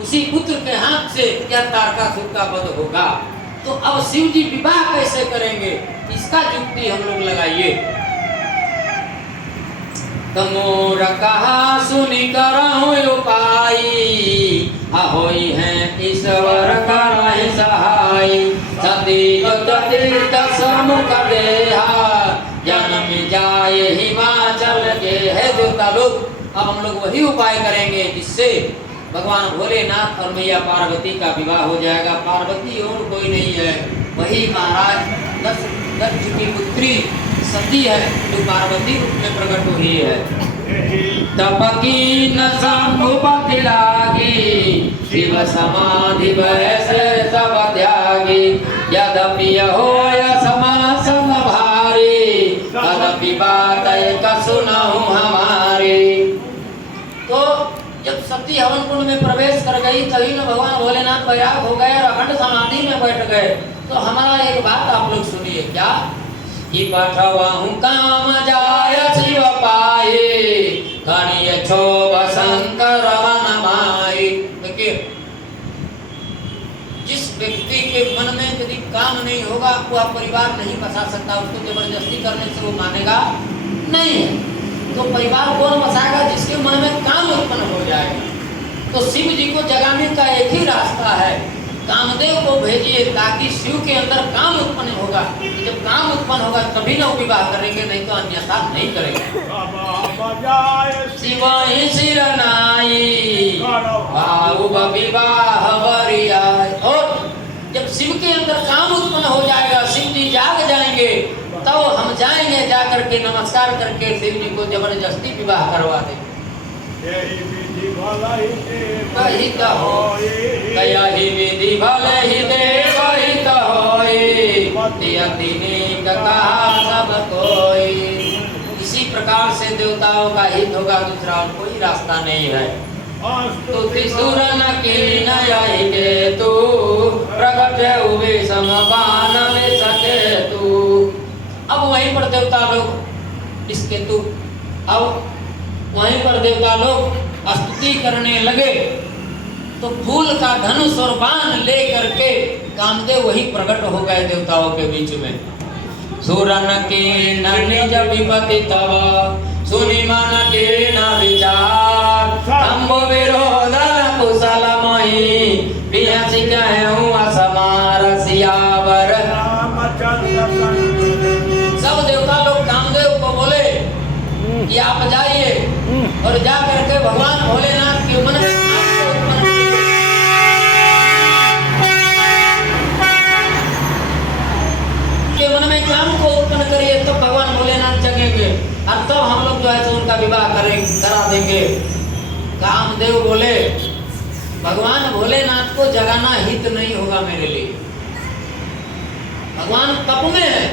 उसी पुत्र के हाथ से यह तारकासुर का वध होगा। तो अब शिव जी विवाह कैसे करेंगे, इसका युक्ति हम लोग लगाइए। तमोर कहा सुनी करहु उपाय, अहोई है ईश्वर करहि सहाय। सती तीर्थ समुख देहा, जन्म जाए हिमाचल के। है देवता लोग, अब हम लोग वही उपाय करेंगे जिससे भगवान भोलेनाथ और मैया पार्वती का विवाह हो जाएगा। पार्वती और कोई नहीं है, वही महाराज दक्ष की पुत्री सती है, जो पार्वती रूप में प्रकट हुई है। तपकी न शंभुपति लागी, शिव समाधि वैसे सब त्यागी। यद्यपि होय समासन भारी, तदपि बात एक सुनहु हमारी। तो जब सती हवन कुंड में प्रवेश कर गई, तभी न भगवान भोलेनाथ वैराग हो गए और अखंड समाधि में बैठ गए। तो हमारा एक बात आप लोग सुनिए, क्या कि पठवाहु काम जाय शिव पाए, कनिय क्षोभ शंकर वन माई। देखिए, जिस व्यक्ति के मन में यदि काम नहीं होगा, वह परिवार नहीं बसा सकता। उसको जबरदस्ती करने से वो मानेगा नहीं है। तो परिवार कौन बसाएगा, जिसके मन में काम उत्पन्न हो जाएगा। तो शिव जी को जगाने का एक ही रास्ता है, कामदेव को भेजिए, ताकि शिव के अंदर काम उत्पन्न होगा। जब काम उत्पन्न होगा तभी ना विवाह करेंगे, नहीं तो अन्यथा नहीं करेंगे। शिव ही सिर नाई, विवाह वरियाय। और जब शिव के अंदर काम उत्पन्न हो जाएगा, शिव जी जाग जाएंगे, तो हम जाएंगे, जाकर के नमस्कार करके शिव जी को जबरदस्ती विवाह करवा देंगे। कही कहोई, कही विधि भले ही देव हित होई, कहा सब कोई। इसी प्रकार से देवताओं का हित होगा, दूसरा और कोई रास्ता नहीं है। स्तुति सुर न की नय के तू, प्रकट हुए समपान में सके तू। अब वहीं पर देवता लोग इसके तू, अब वहीं पर देवता लोग स्तुति करने लगे। तो फूल का धनुष और बाण ले करके कामदेव वही प्रकट हो गए देवताओं के बीच में। सुरन के न निज विपति तव, सुनि मन के न विचार। अम्बो विरोध न कुशल मोहि, बिहसि कहूँ असमार सियावर। सब देवता लोग कामदेव को बोले कि आप जाइए और जा करके भगवान भोलेनाथ के मन में काम को उत्पन्न करिए, तो भगवान भोलेनाथ जगेंगे और तब हम लोग जो है तो उनका विवाह करा देंगे। कामदेव बोले भगवान भोलेनाथ को जगाना हित नहीं होगा मेरे लिए। भगवान तप में है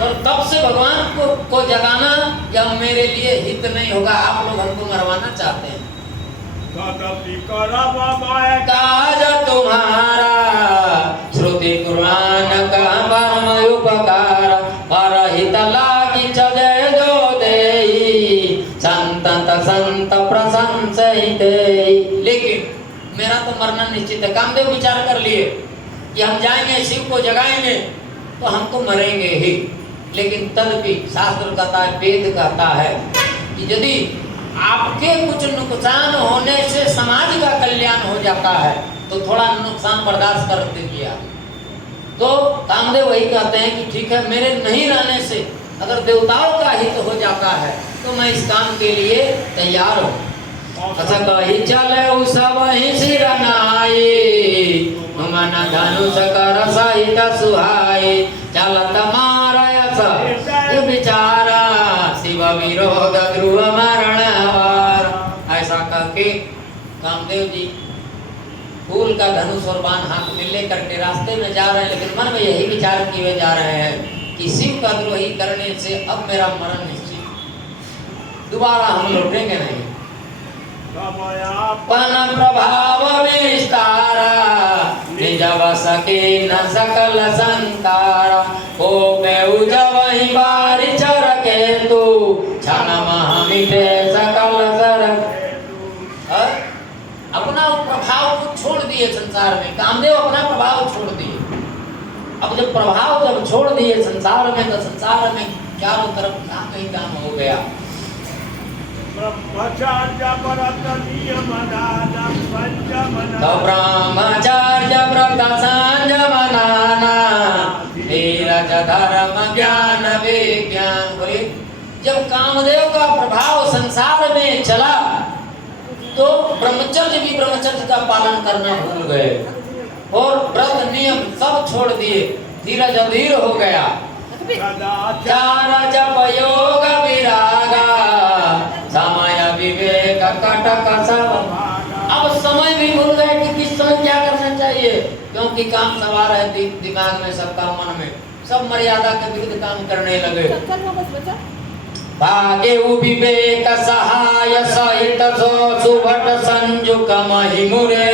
और तब से भगवान को जगाना या मेरे लिए हित नहीं होगा। आप लोग हमको मरवाना चाहते हैं। काज तुम्हारा श्रुति कुरान का परम उपकार, परहित लागी जय जो देई, संतत संत प्रशंसिते। लेकिन मेरा तो मरना निश्चित है। कामदेव विचार कर लिए कि हम जाएंगे, शिव को जगाएंगे तो हम तो मरेंगे ही। लेकिन तदपि शास्त्र कहता है, वेद कहता है कि यदि आपके कुछ नुकसान होने से समाज का कल्याण हो जाता है तो थोड़ा नुकसान बर्दाश्त कर दीजिए। तो कामदेव वही कहते हैं कि ठीक है, मेरे नहीं रहने से अगर देवताओं का हित हो जाता है तो मैं इस काम के लिए तैयार हूँ। अच्छा, कही चले सब ही सिर नाई, मन धनुष कर सहित सुहाई। चलत मारय विचारा, शिव विरोध ध्रुव मरण वार। ऐसा करके कामदेव जी फूल का धनुष और बाण हाथ में लेकर के रास्ते में जा रहे हैं, लेकिन मन में यही विचार किए जा रहे हैं कि शिव का द्रोही करने से अब मेरा मरण निश्चित, दोबारा हम लौटेंगे नहीं। पन प्रभाव विस्तारा, निज वस के न सकल संतारा। हो बेउ जवहि बारि चर केतु, क्षण मह मिटे सकल सर। अपना प्रभाव को छोड़ दिए संसार में, कामदेव अपना प्रभाव छोड़ दिए। अब जब प्रभाव जब छोड़ दिए संसार में, तो संसार में चारों तरफ काम ही काम हो गया। ब्रह्मचर्य व्रत नियम दान संयम तो ब्रह्मचर्य व्रत संयमनाना धीरज धर्म ज्ञान विज्ञान। बोलिए, जब कामदेव का प्रभाव संसार में चला तो ब्रह्मचर्य भी ब्रह्मचर्य का पालन करना भूल गए और व्रत नियम सब छोड़ दिए, धीरज अधीर हो गया। चार जप योग विरागा समय विवेक कटक सब। अब समय भी भूल गए कि किस समय क्या करना चाहिए, क्योंकि काम सवार है दिमाग में, सबका मन में, सब मर्यादा के विरुद्ध काम करने लगे। भागे विवेक सहाय सहित सुभट संजुक महिमुरे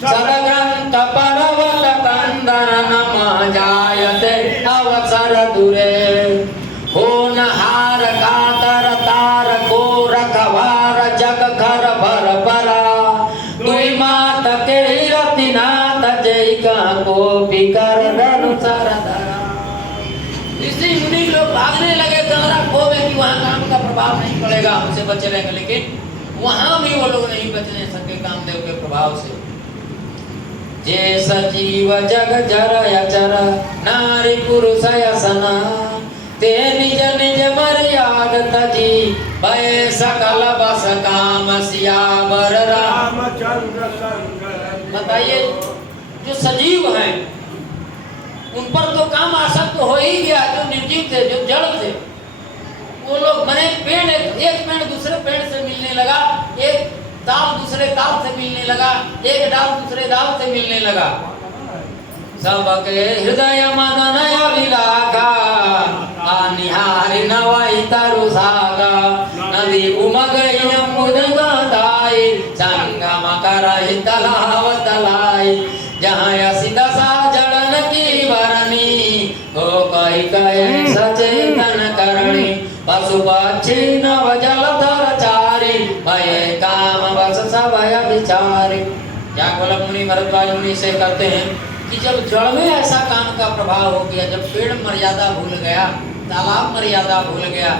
सदग्रंथ पर्वत कंदन नम जायते अवसर दुरे होनहार कातर तार को रखवार जग घर भर परा दुई मात के रतिनाथ जय का को बिकर धनुसर धरा। ऋषि मुनि लोग भागने लगे, कमरा खोवे कि वहाँ काम का प्रभाव नहीं पड़ेगा, हमसे बचे रहेंगे, लेकिन वहाँ भी वो लोग नहीं बचने सके कामदेव के प्रभाव से। जे सजीव जग जर अचर नारी पुरुष यसना ते निज निज मर्याद तजी भय सकल बस काम सियावर रामचंद्र संग। बताइए, जो सजीव हैं उन पर तो काम आसक्त हो ही गया, जो निर्जीव थे, जो जड़ थे, वो लोग बने पेड़, एक पेड़ दूसरे पेड़ से मिलने लगा, एक दाल दूसरे दाल से मिलने लगा, एक डाल दूसरे डाल से मिलने लगा। सबके हृदय मदन अभिलाखा निहारी नवाई तरुसागा नदी उमग मुदगदाई संगम करहि तलाव तलाई जहाँ यसी दशा जड़न की बरनी को कही कहे सचेतन करणी पशु पक्षी नव जलधर चारी भय काम बस सबय विचारी। याज्ञवल्क्य मुनि भरद्वाज मुनि से कहते हैं कि जब जड़ में ऐसा काम का प्रभाव हो गया, जब पेड़ मर्यादा भूल गया, तालाब मर्यादा भूल गया,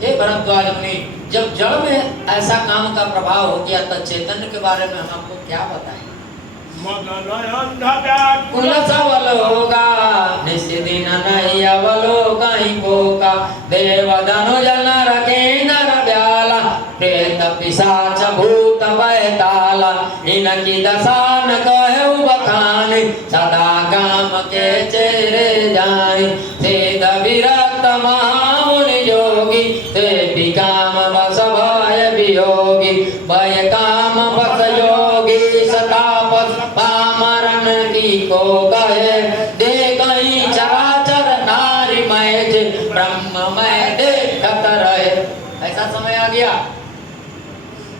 हे भरद्वाज मुनि, जब जड़ में ऐसा काम का प्रभाव हो गया तो चैतन्य के बारे में हम आपको क्या बताएं। कुल सबल होगा निस्दिन नहीं अवलोका ही पोका देव धनुज नर किन्नर ब्याला प्रेत पिशाच भूत बैताला इनकी दशा न कहु बखानी सदा काम के चेहरे जानी सेद विरक्त महामुनि योगी ते काम बस भय वियोगी भय काम बस योगी सतापस पामरन की को कहे दे कहीं चराचर नारी मय ब्रह्म मय देखत रहे। ऐसा समय आ गया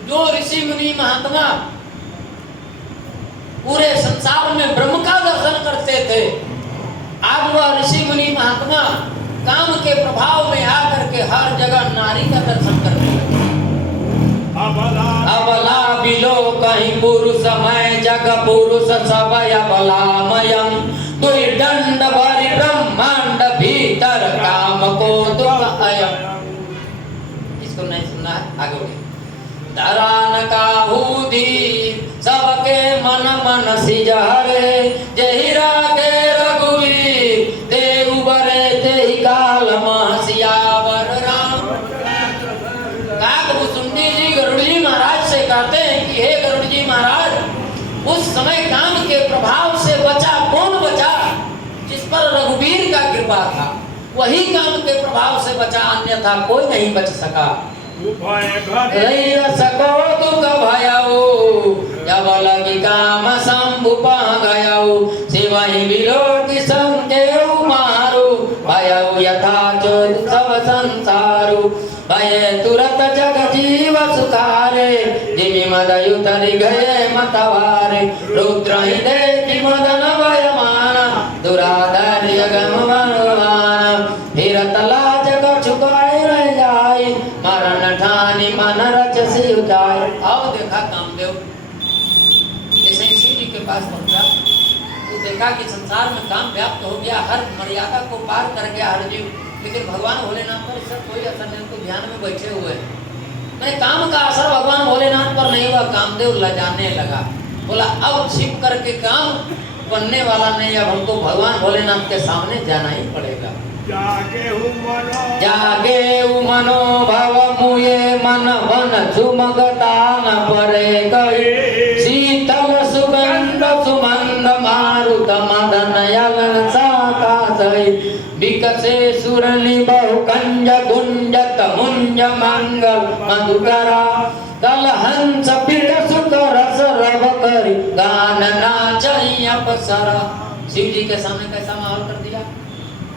जो ऋषि मुनि महात्मा पूरे संसार में ब्रह्म का दर्शन करते थे, आज वह ऋषि मुनि महात्मा काम के प्रभाव में आकर के हर जगह नारी का दर्शन करते हैं। अबला बिलो कहीं पुरुष मैं जग पुरुष सबय अबलामयम दुई दंड भरि ब्रह्मांड भीतर काम को दुख अयम। इसको नहीं सुनना है, आगे बढ़िए। धरान काहूदी सबके मन मन सिजहरे जहि रागे रघुवीर देव बरे तेहि काल महसियावर राम। काकभूषुंडी जी गरुड़ जी महाराज से कहते हैं कि हे गरुड़ जी महाराज, उस समय काम के प्रभाव से बचा कौन बचा? जिस पर रघुवीर का कृपा था वही काम के प्रभाव से बचा, अन्यथा कोई नहीं बच सका। सको दुख भयऊ जब लगी काम शंभु पा गयऊ शिवहि विलोकी संकेऊ मारू भयऊ यथा चोद सब संसारू भय तुरत जग जीव सुखारे जिमि मदयु तरि गए मतवारे रुद्र ही देखि मदन भयमाना दुराधर्य गम भगवान फिरत लाज कछुकाए रह जाई मरण ठानी मन रच से उजाय। आओ देखा कामदेव आकाश पहुंचा तो देखा कि संसार में काम व्याप्त हो गया, हर मर्यादा को पार कर गया हर जीव, लेकिन भगवान भोलेनाथ पर इसका कोई असर नहीं, तो ध्यान में बैठे हुए हैं। मैंने काम का असर भगवान भोलेनाथ पर नहीं हुआ, कामदेव लजाने लगा, बोला अब छिप करके काम बनने वाला नहीं, अब हमको भगवान भोलेनाथ के सामने जाना ही पड़ेगा। जागे मनो भव मुए मन मन झुमगता न परे गए, शीतल सुगंध सुमंद मारुत मदन यलन साका सई, विकसे सुरनि बहु कंज गुंजत मुंज मंगल मधुकरा, कल हंस पिक सुख रस रव करी गान नाचई अपसरा। शिव जी के सामने कैसा माहौल कर दिया,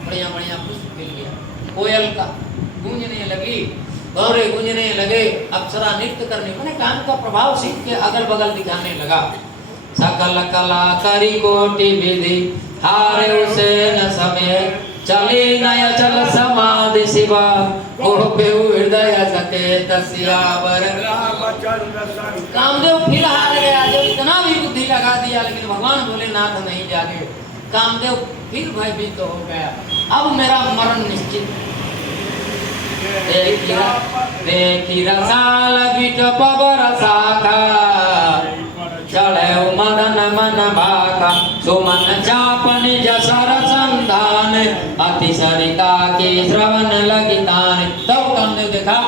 बढ़िया बढ़िया पुष्प खिल गया, कोयल का गूंजने लगी, गौरे गूंजने लगे, अप्सरा नृत्य करने, मैंने काम का प्रभाव शिव के अगल बगल दिखाने लगा। सकल कला करी कोटि विधि हारे उसे न समय, चली नय चल समाधि शिवा ओह बेहु हृदय सकेत सियावर। कामदेव फिर हार गया, जब इतना भी बुद्धि लगा दिया लेकिन भगवान भोलेनाथ नहीं जागे, कामदेव फिर भयभीत तो हो गया, अब मेरा मरण निश्चित। देखी रसाल बिट पबर शाखा, चढ़े मदन मन भाका, सुमन चापन जसर संधान, अति सरिता के श्रवण लगितान। तब कामदेव देखा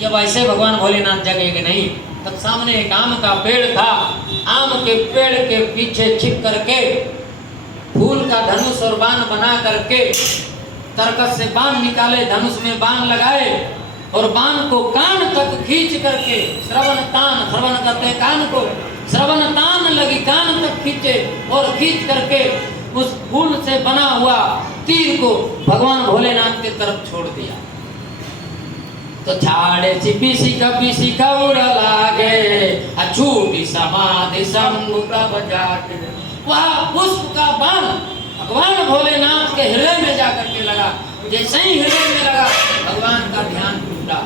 जब ऐसे भगवान भोलेनाथ जगेंगे नहीं, तब सामने एक आम का पेड़ था, आम के पेड़ के पीछे छिप करके फूल का धनुष और बाण बना करके तरकस से बाण निकाले, धनुष में बाण लगाए और बाण को कान तक खींच करके श्रवण तान, श्रवण करते कान को, श्रवण तान लगी कान तक खींचे और खींच करके उस फूल से बना हुआ तीर को भगवान भोलेनाथ की तरफ छोड़ दिया। तो छाड़े चिपी उड़ लागे, अछूटी समाधि शंभु तब जाके, वह पुष्प का बाण भगवान भोलेनाथ के हृदय में जाकर के लगा, जैसे ही हृदय में लगा भगवान का ध्यान टूटा।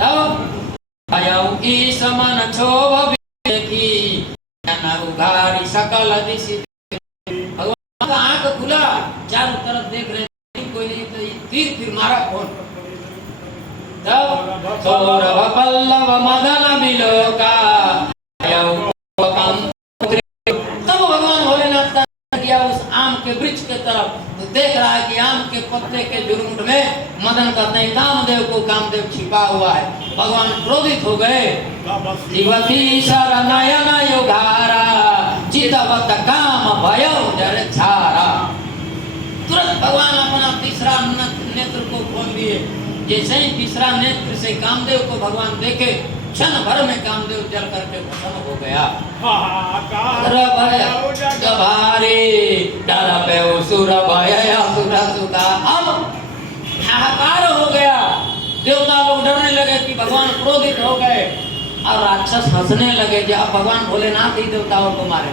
तब आयऊ की समन क्षोभ देखी, उघारी सकल दिशि, भगवान का आंख खुला, चारों तरफ देख रहे कोई नहीं, तो तीर फिर मारा कौन। तब सौरभ पल्लव मदन बिलोका, उस आम के वृक्ष के तरफ, तो देख रहा है कि आम के पत्ते के झुरमुट में मदन करते हैं कामदेव को, कामदेव छिपा हुआ है। भगवान क्रोधित हो गए, जीवती शरणयन युगारा, चितवत काम भयो जर छारा। तुरंत भगवान अपना तीसरा नेत्र को खोल दिए, जैसे ही तीसरा नेत्र से कामदेव को भगवान देखे, क्षण भर में कामदेव जल करके भस्म हो गया। डर पे असुर भय असुर सुता, अब हाहाकार हो गया, देवता लोग डरने लगे कि भगवान क्रोधित हो गए, और राक्षस हंसने लगे कि अब भगवान भोलेनाथ ही देवताओं को मारे।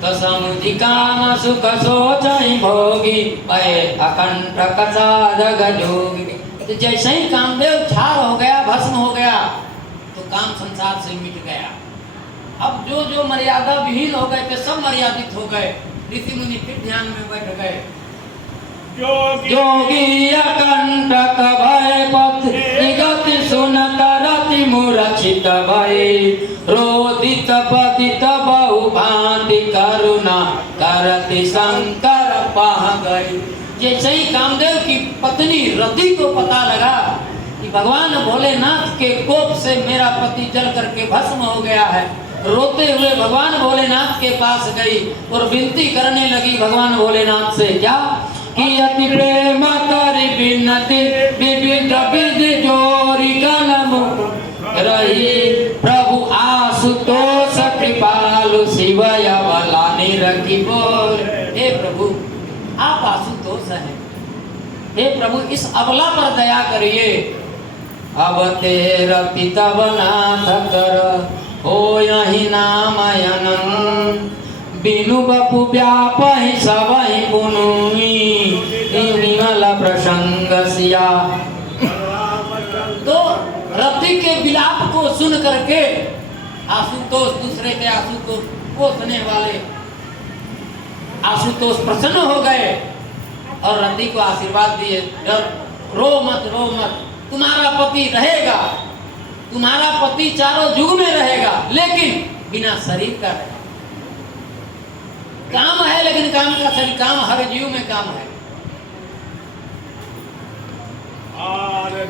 तो समुझी काम सुख सोचहि भोगी, पै अकंठ कसाधग जोगी। तो जैसे ही कामदेव छार हो गया, भस्म हो गया, तो काम संसार से मिट गया। अब जो जो मर्यादा विहीन हो गए थे सब मर्यादित हो गए, ऋषि मुनि फिर ध्यान में बैठ गए। जोगी अकंटक भय पथ गति सुनत रति मूर्छित भय, रोदित पतित बहु भांति करुणा करति शंकर पाह गई। जैसे ही कामदेव की पत्नी रति को पता लगा कि भगवान भोलेनाथ के कोप से मेरा पति जल करके भस्म हो गया है, रोते हुए भगवान भोलेनाथ के पास गई और विनती करने लगी भगवान भोलेनाथ से, क्या कि अति प्रेम करि विनती विविध विधि जोरी कलम रही, प्रभु आशुतोष कृपालु शिव अवलानि रखी बोल। हे प्रभु आप आशुतोष हैं, हे प्रभु इस अबला पर दया करिए। अब तेरा पिता नाथ कर हो यही नामयन, बिनु बपु व्यापहि सबहि पुनुई, विमल प्रसंग सिया। तो रति के विलाप को सुन करके आशुतोष दूसरे के आशुतोष पोसने वाले आशुतोष प्रसन्न हो गए और रति को आशीर्वाद दिए, रो मत, तुम्हारा पति रहेगा, तुम्हारा पति चारों युग में रहेगा, लेकिन बिना शरीर का रहेगा। काम है लेकिन काम का शरीर, काम हर जीव में काम है।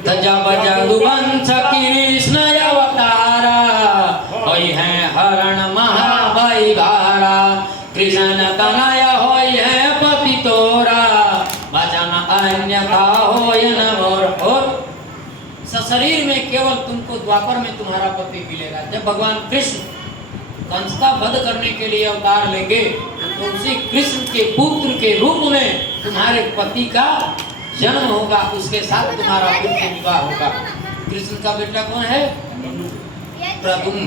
जब जदुवंश कृष्ण अवतारा होई है हरण महाबैभारा, कृष्ण तनय होई है पति तोरा, वचन अन्यथा होय न मोर। और सशरीर में केवल तुमको द्वापर में तुम्हारा पति मिलेगा। जब भगवान कृष्ण कंस का वध करने के लिए अवतार लेंगे तो उसी कृष्ण के पुत्र के रूप में तुम्हारे पति का जन्म होगा, उसके साथ तुम्हारा पुत्र विवाह होगा। कृष्ण का बेटा कौन है? प्रद्युम्न।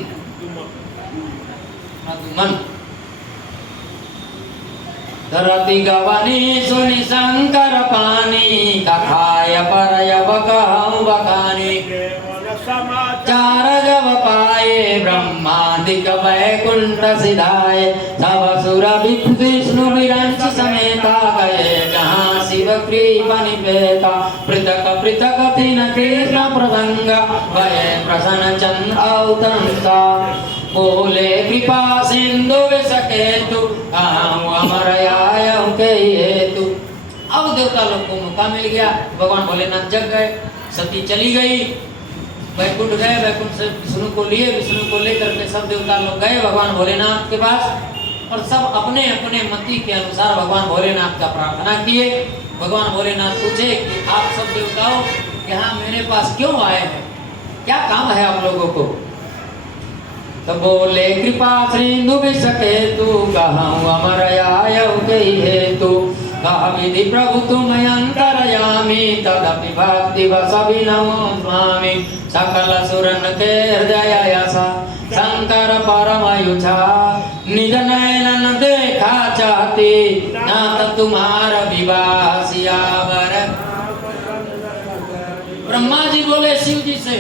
धरती गवनी सुनि शंकर पानी, कथाय परयव कहूँ बखानी। चार जब पाए ब्रह्मादिक वैकुंठ सिधाए, सब सुर विष्णु विरंच समेता गए, जहाँ शिव कृपा निवेता। पृथक पृथक तीन कृष्ण प्रसंग, भय प्रसन्न चंद अवतंसा। बोले कृपा सिंधु विषकेतु, कहाँ अमर आयु के हेतु। अब देवता लोग को मौका मिल गया, भगवान भोलेनाथ जग गए, सती चली गई, वैकुंठ गए, वैकुंठ से विष्णु को लिए, विष्णु को लेकर के सब देवता लोग गए भगवान भोलेनाथ के पास, और सब अपने अपने मति के अनुसार भगवान भोलेनाथ का प्रार्थना किए। भगवान भोलेनाथ पूछे कि आप सब देवताओं यहाँ मेरे पास क्यों आए हैं, क्या काम है आप लोगों को? तो बोले कृपा सिंधु विषकेतु, कहूँ अमर आयु के हेतु। कहा विधि प्रभु तुम अंतरयामी, तदपि भक्ति वश नमो स्वामी। सकल सुरन के हृदय यसा, शंकर परम युझा। निज नयन देखा चाहते, नाथ तुम्हारा विवाह सियावर। ब्रह्मा जी बोले शिव जी से,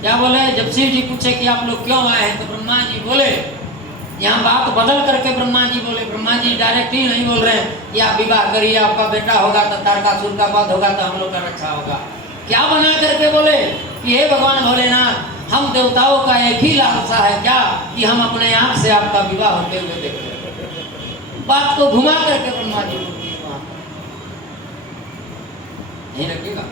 क्या बोले? जब शिव जी पूछे कि आप लोग क्यों आए हैं, तो ब्रह्मा जी बोले, यहाँ बात बदल करके ब्रह्मा जी बोले, ब्रह्मा जी डायरेक्ट ही नहीं बोल रहे हैं कि आप विवाह करिए, आपका बेटा होगा तो तारकासुर का वध होगा तो हम लोग का रक्षा होगा। क्या बना करके बोले कि हे भगवान भोलेनाथ, हम देवताओं का एक ही लालसा है क्या कि हम अपने आंख से आपका विवाह होते हुए देखें। बात को घुमा करके ब्रह्मा जी बोलती है, वहां नहीं रखिएगा।